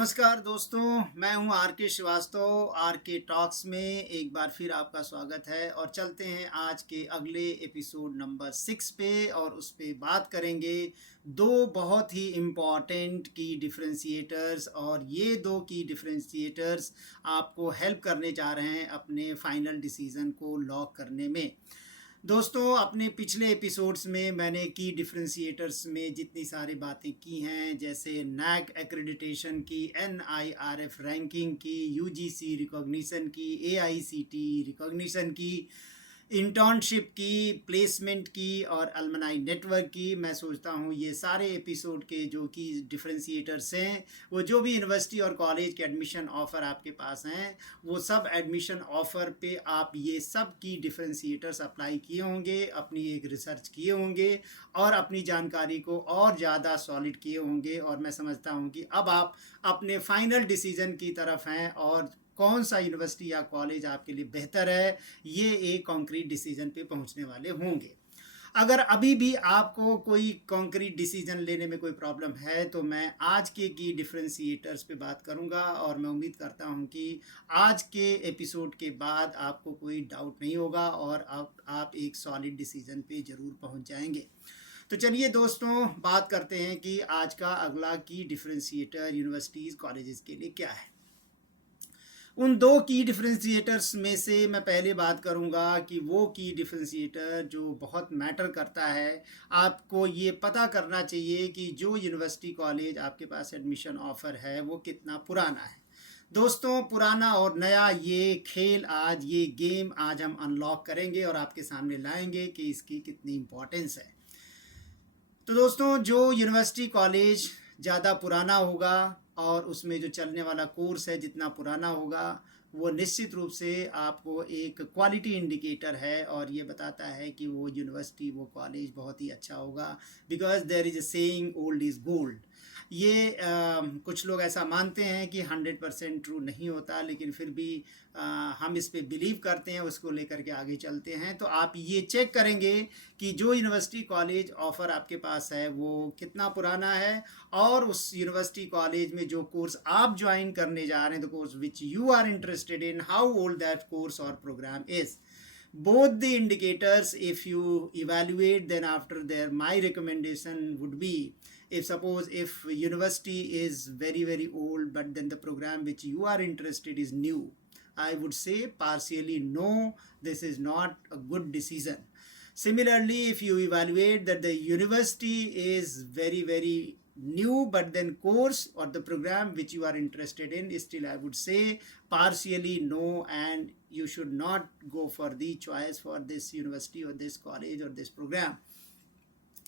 नमस्कार दोस्तों, मैं हूं आर के श्रीवास्तव। आर के टॉक्स में एक बार फिर आपका स्वागत है और चलते हैं आज के अगले एपिसोड नंबर 6 पे और उस पे बात करेंगे दो बहुत ही इम्पॉर्टेंट की डिफरेंशिएटर्स। और ये दो की डिफरेंशिएटर्स आपको हेल्प करने जा रहे हैं अपने फाइनल डिसीजन को लॉक करने में। दोस्तों, अपने पिछले एपिसोड्स में मैंने की डिफरेंशिएटर्स में जितनी सारी बातें की हैं, जैसे नैक एक्रेडिटेशन की, NIRF रैंकिंग की, UGC रिकॉग्निशन की, AICTE रिकॉग्निशन की, इंटर्नशिप की, प्लेसमेंट की और अलमनाई नेटवर्क की, मैं सोचता हूँ ये सारे एपिसोड के जो कि डिफरेंशिएटर्स हैं, वो जो भी यूनिवर्सिटी और कॉलेज के एडमिशन ऑफ़र आपके पास हैं, वो सब एडमिशन ऑफ़र पे आप ये सब की डिफरेंशिएटर्स अप्लाई किए होंगे, अपनी एक रिसर्च किए होंगे और अपनी जानकारी को और ज़्यादा सॉलिड किए होंगे। और मैं समझता हूँ कि अब आप अपने फाइनल डिसीजन की तरफ हैं और कौन सा यूनिवर्सिटी या कॉलेज आपके लिए बेहतर है, ये एक कॉन्क्रीट डिसीजन पे पहुंचने वाले होंगे। अगर अभी भी आपको कोई कॉन्क्रीट डिसीजन लेने में कोई प्रॉब्लम है तो मैं आज के की डिफरेंशिएटर्स पे बात करूंगा और मैं उम्मीद करता हूं कि आज के एपिसोड के बाद आपको कोई डाउट नहीं होगा और आप एक सॉलिड डिसीजन पे ज़रूर पहुंच जाएंगे। तो चलिए दोस्तों, बात करते हैं कि आज का अगला की डिफरेंशिएटर यूनिवर्सिटीज़ कॉलेजेस के लिए क्या है। उन दो की डिफरेंशिएटर्स में से मैं पहले बात करूंगा कि वो की डिफरेंशिएटर जो बहुत मैटर करता है। आपको ये पता करना चाहिए कि जो यूनिवर्सिटी कॉलेज आपके पास एडमिशन ऑफ़र है वो कितना पुराना है। दोस्तों, पुराना और नया ये खेल, आज ये गेम आज हम अनलॉक करेंगे और आपके सामने लाएंगे कि इसकी कितनी इम्पोर्टेंस है। तो दोस्तों, जो यूनिवर्सिटी कॉलेज ज़्यादा पुराना होगा और उसमें जो चलने वाला कोर्स है जितना पुराना होगा, वो निश्चित रूप से आपको एक क्वालिटी इंडिकेटर है और ये बताता है कि वो यूनिवर्सिटी, वो कॉलेज बहुत ही अच्छा होगा। Because there is a saying, old is gold. ये कुछ लोग ऐसा मानते हैं कि 100% ट्रू नहीं होता, लेकिन फिर भी हम इस पे बिलीव करते हैं, उसको लेकर के आगे चलते हैं। तो आप ये चेक करेंगे कि जो यूनिवर्सिटी कॉलेज ऑफ़र आपके पास है वो कितना पुराना है और उस यूनिवर्सिटी कॉलेज में जो कोर्स आप ज्वाइन करने जा रहे हैं, the course which you are interested in, how old that course और program is. Both the indicators, if you evaluate, then after there my recommendation would be, if university is very old but then the program which you are interested is new, I would say partially no, this is not a good decision. Similarly, if you evaluate that the university is very new but then course or the program which you are interested in, still I would say partially no, and you should not go for the choice for this university or this college or this program.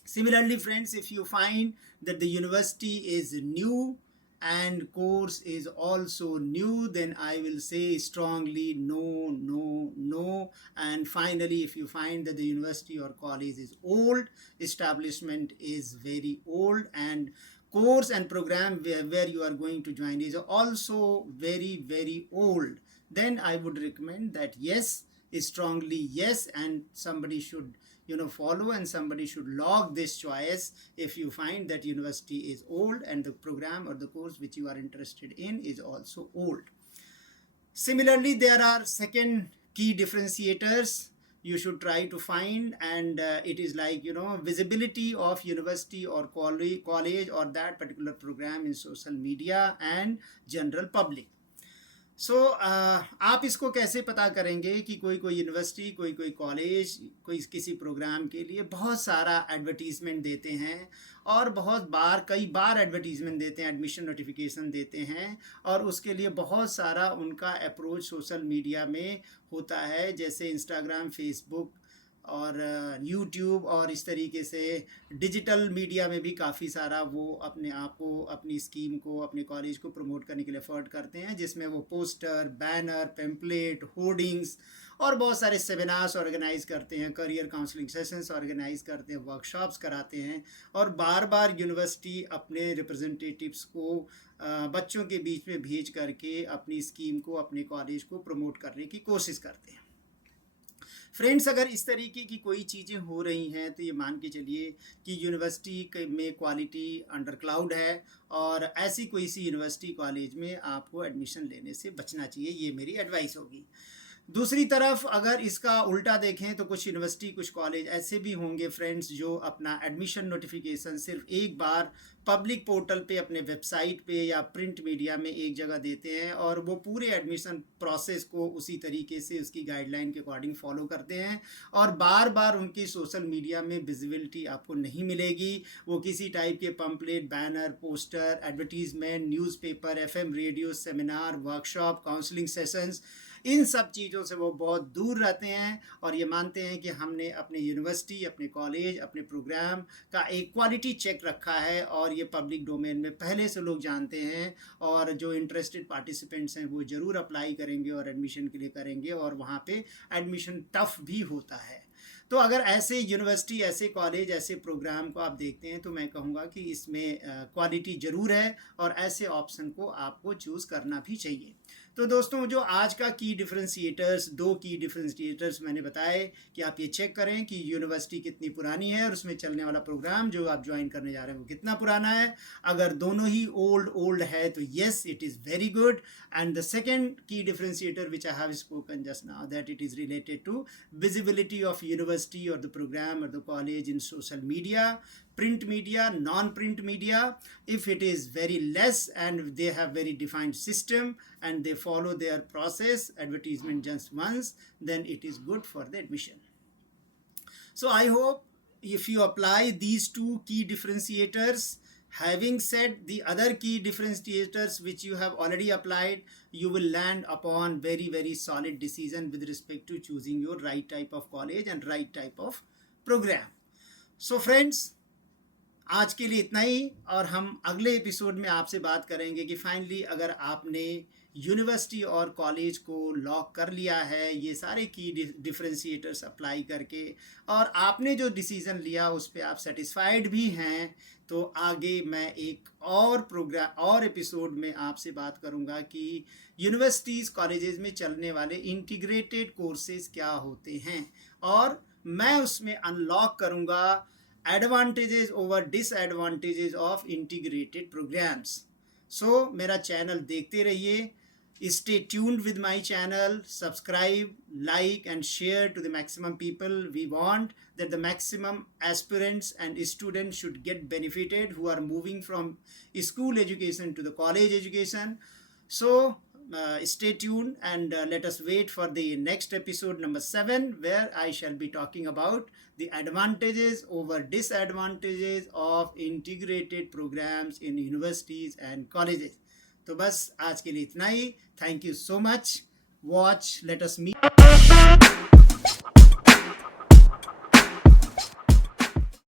Similarly friends, if you find that the university is new and course is also new, then I will say strongly no. And finally, if you find that the university or college is old, establishment is very old, and course and program where you are going to join is also very old, then I would recommend that yes, strongly yes, and somebody should follow and somebody should log this choice if you find that university is old and the program or the course which you are interested in is also old. Similarly, there are second key differentiators you should try to find, and it is like visibility of university or college or that particular program in social media and general public. आप इसको कैसे पता करेंगे कि कोई university, कोई college, कोई किसी प्रोग्राम के लिए बहुत सारा एडवर्टीज़मेंट देते हैं और कई बार एडवर्टीज़मेंट देते हैं, एडमिशन नोटिफिकेशन देते हैं, और उसके लिए बहुत सारा उनका अप्रोच सोशल मीडिया में होता है, जैसे इंस्टाग्राम, फेसबुक और यूट्यूब, और इस तरीके से डिजिटल मीडिया में भी काफ़ी सारा वो अपने आप को, अपनी स्कीम को, अपने कॉलेज को प्रमोट करने के लिए एफर्ट करते हैं, जिसमें वो पोस्टर, बैनर, पेम्पलेट, होर्डिंग्स और बहुत सारे सेमिनार्स ऑर्गेनाइज़ करते हैं, करियर काउंसलिंग सेशंस ऑर्गेनाइज़ करते हैं, वर्कशॉप्स कराते हैं, और बार यूनिवर्सिटी अपने रिप्रेजेंटेटिव्स को बच्चों के बीच में भेज करके अपनी स्कीम को, अपने कॉलेज को प्रमोट करने की कोशिश करते हैं। फ्रेंड्स, अगर इस तरीके की कोई चीज़ें हो रही हैं तो ये मान के चलिए कि यूनिवर्सिटी में क्वालिटी अंडर क्लाउड है, और ऐसी कोई सी यूनिवर्सिटी कॉलेज में आपको एडमिशन लेने से बचना चाहिए, ये मेरी एडवाइस होगी। दूसरी तरफ अगर इसका उल्टा देखें तो कुछ यूनिवर्सिटी कुछ कॉलेज ऐसे भी होंगे फ्रेंड्स जो अपना एडमिशन नोटिफिकेशन सिर्फ एक बार पब्लिक पोर्टल पे अपने वेबसाइट पे या प्रिंट मीडिया में एक जगह देते हैं, और वो पूरे एडमिशन प्रोसेस को उसी तरीके से उसकी गाइडलाइन के अकॉर्डिंग फॉलो करते हैं, और बार बार उनकी सोशल मीडिया में विजिबिलिटी आपको नहीं मिलेगी। वो किसी टाइप के pamphlet, banner, poster, advertisement, newspaper, FM radio, seminar, workshop, counselling sessions, इन सब चीज़ों से वो बहुत दूर रहते हैं, और ये मानते हैं कि हमने अपने यूनिवर्सिटी, अपने कॉलेज, अपने प्रोग्राम का एक क्वालिटी चेक रखा है, और ये पब्लिक डोमेन में पहले से लोग जानते हैं, और जो इंटरेस्टेड पार्टिसिपेंट्स हैं वो ज़रूर अप्लाई करेंगे और एडमिशन के लिए करेंगे, और वहाँ पे एडमिशन टफ भी होता है। तो अगर ऐसे यूनिवर्सिटी, ऐसे कॉलेज, ऐसे प्रोग्राम को आप देखते हैं तो मैं कहूँगा कि इसमें क्वालिटी ज़रूर है, और ऐसे ऑप्शन को आपको चूज़ करना भी चाहिए। तो दोस्तों, जो आज का की डिफ्रेंशिएटर्स, 2 की डिफ्रेंशिएटर्स मैंने बताए कि आप ये चेक करें कि यूनिवर्सिटी कितनी पुरानी है और उसमें चलने वाला प्रोग्राम जो आप ज्वाइन करने जा रहे हैं वो कितना पुराना है। अगर दोनों ही ओल्ड है तो yes, it is very good. And the second key differentiator which I have spoken just now, that it is related to visibility of university or the program or the college in social media, print media, non-print media. If it is very less and they have very defined system and they follow their process, advertisement just once, then it is good for the admission. So I hope if you apply these 2 key differentiators, having said the other key differentiators which you have already applied, you will land upon very solid decision with respect to choosing your right type of college and right type of program. So friends, आज के लिए इतना ही, और हम अगले episode में आपसे बात करेंगे कि फाइनली अगर आपने यूनिवर्सिटी और कॉलेज को लॉक कर लिया है ये सारे की डिफ्रेंशिएटर्स अप्लाई करके, और आपने जो डिसीज़न लिया उस पर आप सेटिस्फाइड भी हैं, तो आगे मैं एक और प्रोग्राम और एपिसोड में आपसे बात करूंगा कि यूनिवर्सिटीज़, कॉलेजेस में चलने वाले इंटीग्रेटेड कोर्सेज क्या होते हैं, और मैं उसमें अनलॉक करूंगा advantages over disadvantages of integrated programs. So मेरा चैनल देखते रहिए, stay tuned with my channel, subscribe, like and share to the maximum people. We want that the maximum aspirants and students should get benefited who are moving from school education to the college education. So stay tuned and let us wait for the next episode number 7, where I shall be talking about the advantages over disadvantages of integrated programs in universities and colleges. तो बस आज के लिए इतना ही। Thank you so much. Watch, let us meet.